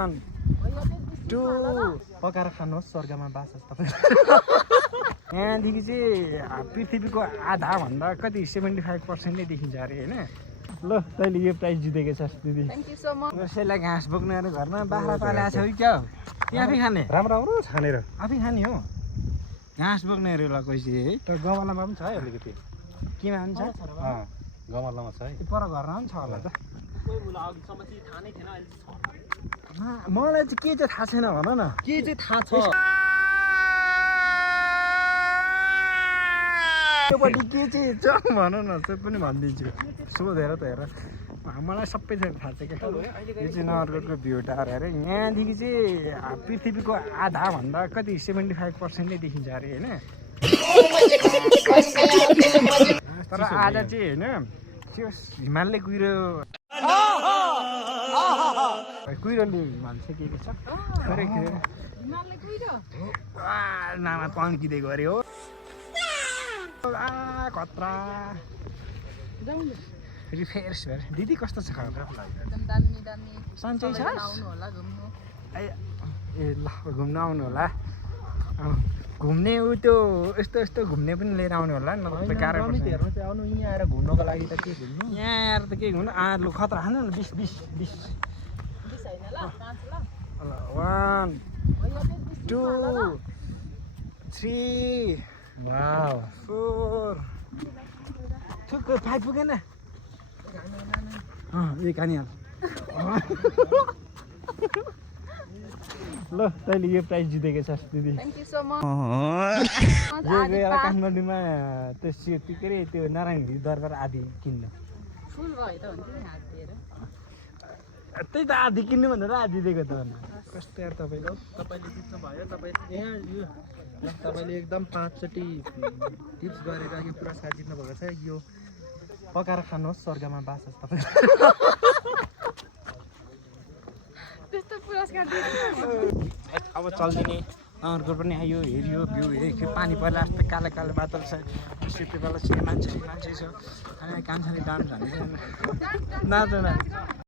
1 2 पकाएर खानुहोस् स्वर्गमा बास होस् तपाईँ। यहाँदेखि चाहिँ पृथ्वीको आधाभन्दा कति 75% नै देखिन्छ अरे होइन। ल तैँले यो प्राइज जितेको छस् दिदी। कसैलाई घाँस बोक्नेहरू घरमा बाख्रा पालेको छ कि क्या हो? कि आफै खाने? राम्रो राम्रो छानेर आफै खाने हो घाँस बोक्नेहरूलाई कसै है। तर गमलामा पनि छ है अलिकति। केमा हुन्छ? गमलामा छ है। पर घरमा पनि छ होला त। मलाई चाहिँ के चाहिँ थाहा छैन भन न। के चाहिँ थाहा छ? त्योपट्टि के चाहिँ छ भन न, त्यो पनि भनिदिन्छु। सोधेर त हेर, मलाई सबै थोक थाहा छ क्या। यो चाहिँ नगरकोटको भ्यू टावर अरे। यहाँदेखि चाहिँ पृथ्वीको आधाभन्दा कति 75% नै देखिन्छ अरे होइन। तर आज चाहिँ होइन त्यो हिमालले कुहिरो कुहिरोले हिमाल चाहिँ के छ खरै नामा तन्किँदै गऱ्यो हो। खतरा रिफ्रेस भएर। दिदी कस्तो छ खबर? सन्चै छ? ए ल घुम्न आउनु होला। घुम्ने ऊ त्यो यस्तो यस्तो घुम्ने पनि लिएर आउनु होला नि, नभए गाह्रो पर्छ। हेर्नु चाहिँ आउनु यहाँ आएर घुम्नको लागि त के घुम्नु? यहाँ आएर त के घुम्नु? लु खतरा खानु न। 20 1 2 3 वाउ 4 थुक 5 पुगेन। एक हानिहाल। ल तैँले यो प्राइज जितेको छस् दिदी। यो गएर काठमाडौँमा त्यो के अरे त्यो नारायण दरबार आदि किन्नु। त्यही त आदि किन्नु भनेर आदि दिएको त। कस्तो यार तपाईँले जित्नु भयो। तपाईँ यहाँ यो तपाईँले एकदम 5 चोटि टिप्स गरेर यो पुरस्कार जित्नु भएको छ। यो पकाएर खानुहोस् स्वर्गमा बास होस् तपाईँ। अब चल्दिने नगरकोट पनि आयो, हेऱ्यो भ्यू हेऱ्यो। पानी पहिला जस्तो कालो कालो बादल छ, सिपे बेला मान्छे छ, काम छ नि डान्स हान्ने नाच